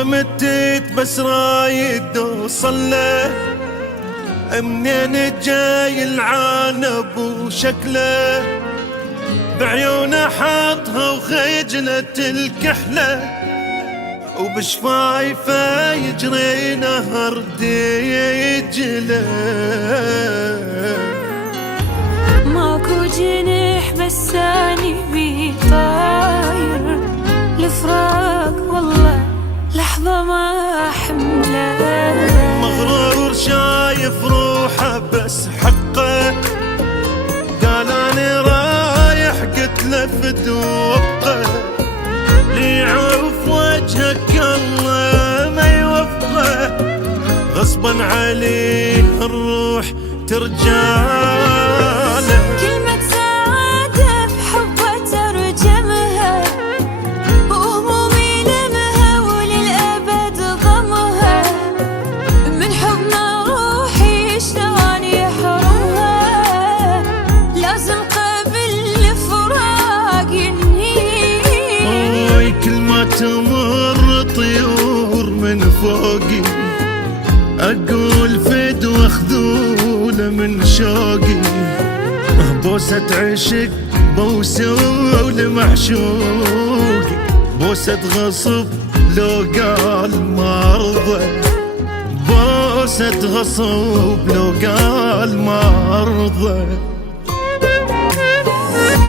والله متيت بس رايد اوصل له، منين جاي العانب وشكله، بعيونه حاطها وخجلة الكحلة، وبشفايفه يجري نهر دجله. ماكو جنح بس اني بي طاير، الفراق والله لحظة ما حمله. مغرور شايف روحه بس حقه، قال انا رايح قلت له فدوقه، ليعوف وجهك الله ما يوفقه، غصبا عليه الروح ترجاله. كلمة سعادة بحبه ترجمها، وهمومي لمها وللأبد ضمها، من حضن روحي شلون يحرمها، لازم قبل الفراق ينهي. كل ما تمر طيور من فوقي، اقول فدوة خذوله من شوقي، بوسة عشق بوسة ولمعشوقي، بوسة غصب لو قال ما ارضى، بوسة غصب لو قال ما ارضى.